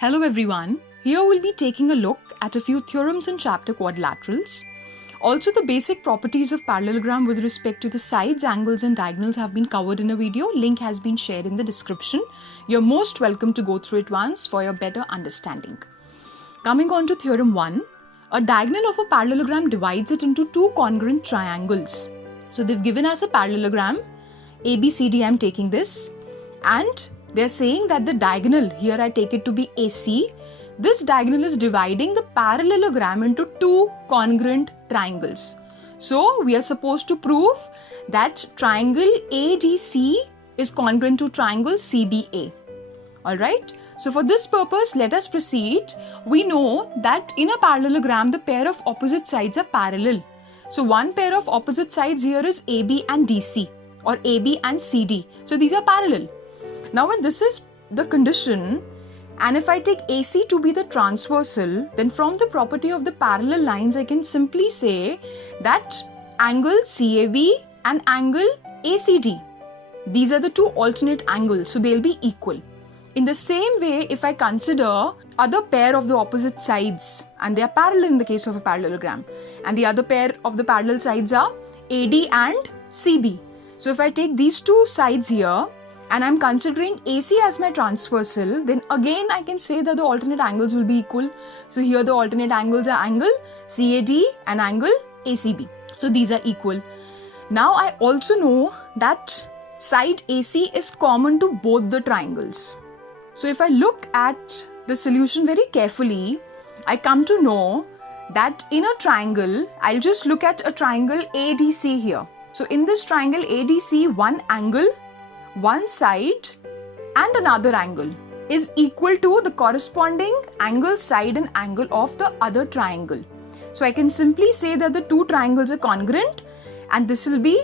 Hello everyone, here we'll be taking a look at a few theorems in chapter quadrilaterals. Also, the basic properties of parallelogram with respect to the sides, angles and diagonals have been covered in a video. Link has been shared in the description. You're most welcome to go through it once for your better understanding. Coming on to theorem 1, a diagonal of a parallelogram divides it into two congruent triangles. So they've given us a parallelogram, ABCD, I'm taking this, and they're saying that the diagonal, here I take it to be AC, this diagonal is dividing the parallelogram into two congruent triangles. So we are supposed to prove that triangle ADC is congruent to triangle CBA. Alright, so for this purpose, let us proceed. We know that in a parallelogram, the pair of opposite sides are parallel. So one pair of opposite sides here is AB and DC, or AB and CD. So these are parallel. Now when this is the condition, and if I take AC to be the transversal, then from the property of the parallel lines, I can simply say that angle CAB and angle ACD, these are the two alternate angles, so they'll be equal. In the same way, if I consider other pair of the opposite sides, and they are parallel in the case of a parallelogram, and the other pair of the parallel sides are AD and CB. So if I take these two sides here, and I'm considering AC as my transversal, then again I can say that the alternate angles will be equal. So here the alternate angles are angle CAD and angle ACB. So these are equal. Now I also know that side AC is common to both the triangles. So if I look at the solution very carefully, I come to know that in a triangle, I'll just look at a triangle ADC here. So in this triangle ADC, one angle, one side and another angle is equal to the corresponding angle, side and angle of the other triangle. So I can simply say that the two triangles are congruent, and this will be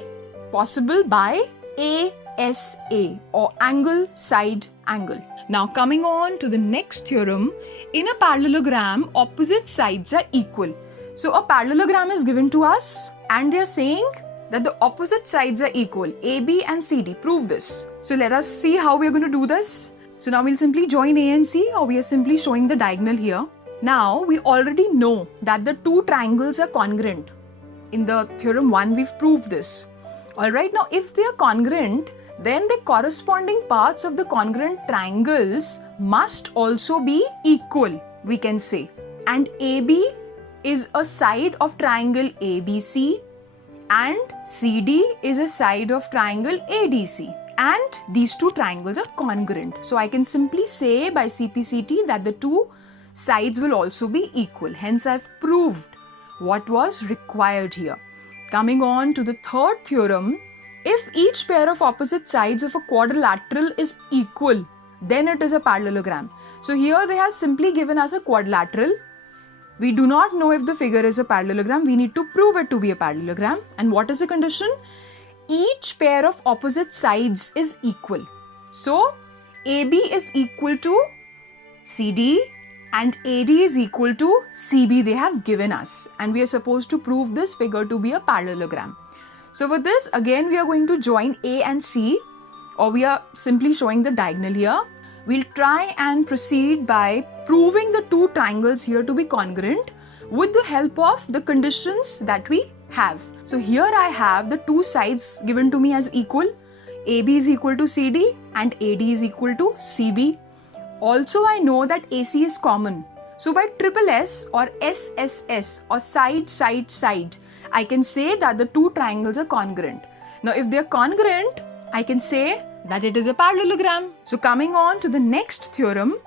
possible by ASA, or angle side angle. Now coming on to the next theorem, in a parallelogram opposite sides are equal. So a parallelogram is given to us and they are saying that the opposite sides are equal, AB and CD. Prove this. So let us see how we are going to do this. So now we'll simply join A and C, or we are simply showing the diagonal here. Now we already know that the two triangles are congruent. In the theorem 1, we've proved this. Alright, now if they are congruent, then the corresponding parts of the congruent triangles must also be equal, we can say. And AB is a side of triangle ABC, and CD is a side of triangle ADC, and these two triangles are congruent. So I can simply say by CPCT that the two sides will also be equal. Hence I've proved what was required here. Coming on to the third theorem, if each pair of opposite sides of a quadrilateral is equal, then it is a parallelogram. So here they have simply given us a quadrilateral. We do not know if the figure is a parallelogram. We need to prove it to be a parallelogram. And what is the condition? Each pair of opposite sides is equal. So AB is equal to CD and AD is equal to CB they have given us. And we are supposed to prove this figure to be a parallelogram. So for this, again we are going to join A and C, or we are simply showing the diagonal here. We'll try and proceed by proving the two triangles here to be congruent with the help of the conditions that we have. So here I have the two sides given to me as equal. AB is equal to CD and AD is equal to CB. Also I know that AC is common. So by triple S or SSS, or side, side, side, I can say that the two triangles are congruent. Now if they are congruent, I can say that it is a parallelogram. So coming on to the next theorem,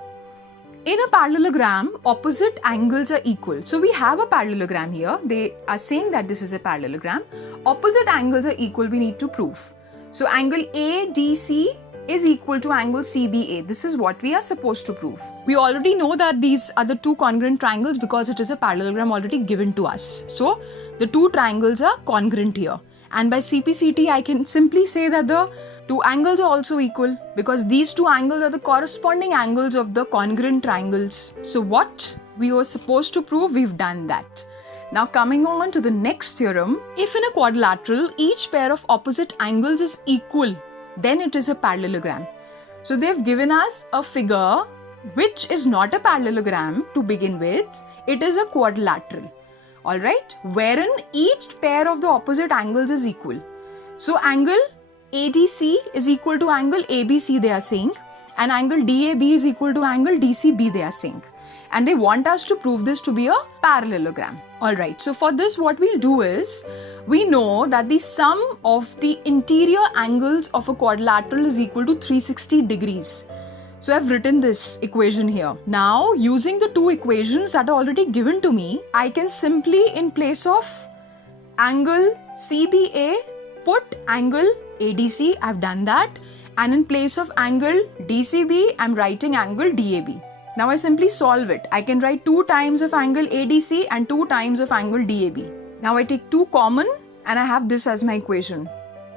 in a parallelogram, opposite angles are equal. So we have a parallelogram here. They are saying that this is a parallelogram. Opposite angles are equal, we need to prove. So angle ADC is equal to angle CBA. This is what we are supposed to prove. We already know that these are the two congruent triangles because it is a parallelogram already given to us. So the two triangles are congruent here. And by CPCT, I can simply say that the two angles are also equal because these two angles are the corresponding angles of the congruent triangles. So what we were supposed to prove, we've done that. Now coming on to the next theorem, if in a quadrilateral, each pair of opposite angles is equal, then it is a parallelogram. So they've given us a figure which is not a parallelogram to begin with. It is a quadrilateral. Alright, wherein each pair of the opposite angles is equal. So angle ADC is equal to angle ABC, they are saying, and angle DAB is equal to angle DCB, they are saying. And they want us to prove this to be a parallelogram. Alright, so for this what we'll do is, we know that the sum of the interior angles of a quadrilateral is equal to 360 degrees. So I've written this equation here. Now, using the two equations that are already given to me, I can simply, in place of angle CBA, put angle ADC. I've done that. And in place of angle DCB, I'm writing angle DAB. Now I simply solve it. I can write 2 times of angle ADC and 2 times of angle DAB. Now I take 2 common and I have this as my equation.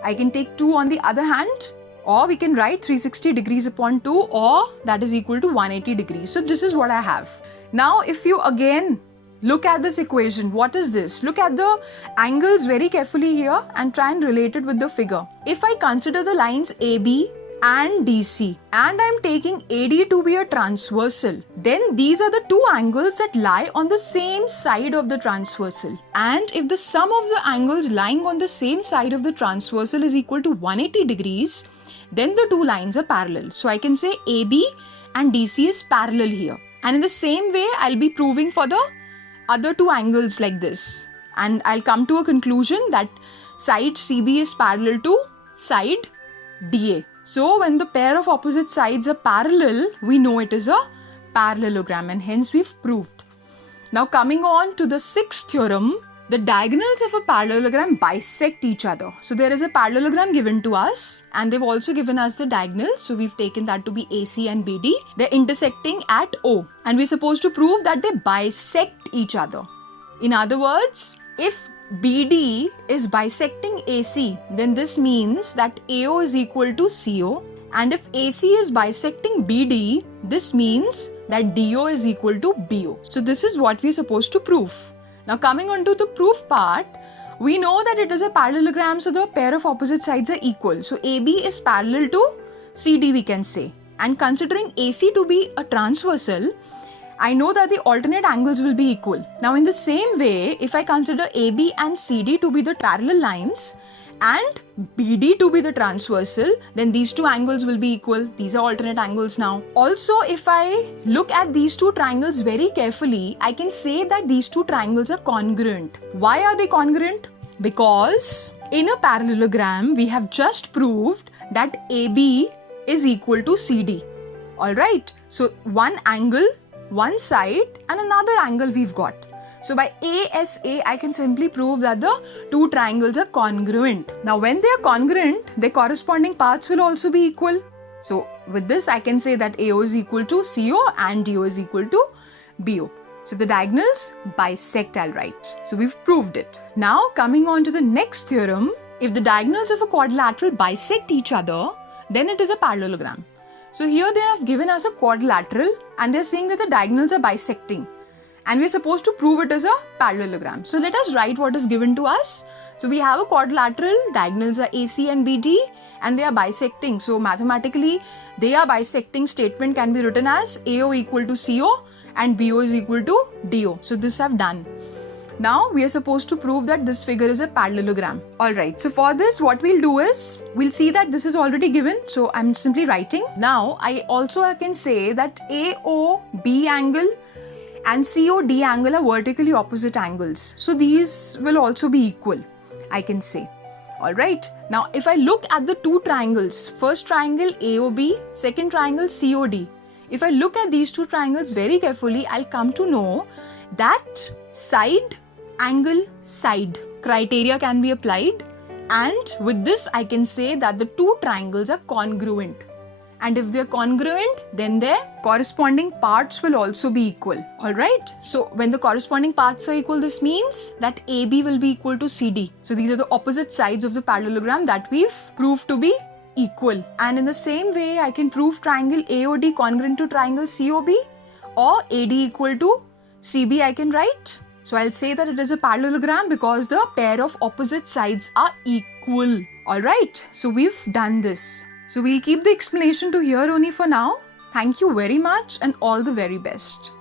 I can take 2 on the other hand, or we can write 360 degrees upon 2, or that is equal to 180 degrees. So this is what I have. Now if you again look at this equation, what is this? Look at the angles very carefully here and try and relate it with the figure. If I consider the lines AB and DC and I'm taking AD to be a transversal, then these are the 2 angles that lie on the same side of the transversal. And if the sum of the angles lying on the same side of the transversal is equal to 180 degrees, then the 2 lines are parallel. So I can say AB and DC is parallel here. And in the same way, I'll be proving for the other 2 angles like this. And I'll come to a conclusion that side CB is parallel to side DA. So when the pair of opposite sides are parallel, we know it is a parallelogram, and hence we've proved. Now coming on to the 6th theorem, the diagonals of a parallelogram bisect each other. So there is a parallelogram given to us and they've also given us the diagonals. So we've taken that to be AC and BD. They're intersecting at O and we're supposed to prove that they bisect each other. In other words, if BD is bisecting AC, then this means that AO is equal to CO. And if AC is bisecting BD, this means that DO is equal to BO. So this is what we're supposed to prove. Now coming on to the proof part, we know that it is a parallelogram, so the pair of opposite sides are equal. So AB is parallel to CD, we can say. And considering AC to be a transversal, I know that the alternate angles will be equal. Now in the same way, if I consider AB and CD to be the parallel lines and BD to be the transversal, then these 2 angles will be equal. These are alternate angles now. Also, if I look at these 2 triangles very carefully, I can say that these 2 triangles are congruent. Why are they congruent? Because in a parallelogram, we have just proved that AB is equal to CD. Alright, so one angle, one side and another angle we've got. So by ASA, I can simply prove that the 2 triangles are congruent. Now when they are congruent, their corresponding parts will also be equal. So with this, I can say that AO is equal to CO and DO is equal to BO. So the diagonals bisect, I'll write. So we've proved it. Now coming on to the next theorem, if the diagonals of a quadrilateral bisect each other, then it is a parallelogram. So here they have given us a quadrilateral and they're saying that the diagonals are bisecting. And we're supposed to prove it as a parallelogram. So let us write what is given to us. So we have a quadrilateral, diagonals are AC and BD and they are bisecting. So mathematically, they are bisecting statement can be written as AO equal to CO and BO is equal to DO. So this I've done. Now we are supposed to prove that this figure is a parallelogram. Alright, so for this what we'll do is, we'll see that this is already given. So I'm simply writing. Now I can say that AOB angle and COD angle are vertically opposite angles. So these will also be equal, I can say. Alright, now if I look at the 2 triangles, first triangle AOB, second triangle COD. If I look at these 2 triangles very carefully, I'll come to know that side, angle, side criteria can be applied. And with this, I can say that the 2 triangles are congruent. And if they're congruent, then their corresponding parts will also be equal. Alright, so when the corresponding parts are equal, this means that AB will be equal to CD. So these are the opposite sides of the parallelogram that we've proved to be equal. And in the same way, I can prove triangle AOD congruent to triangle COB, or AD equal to CB I can write. So I'll say that it is a parallelogram because the pair of opposite sides are equal. Alright, so we've done this. So we'll keep the explanation to here only for now. Thank you very much and all the very best.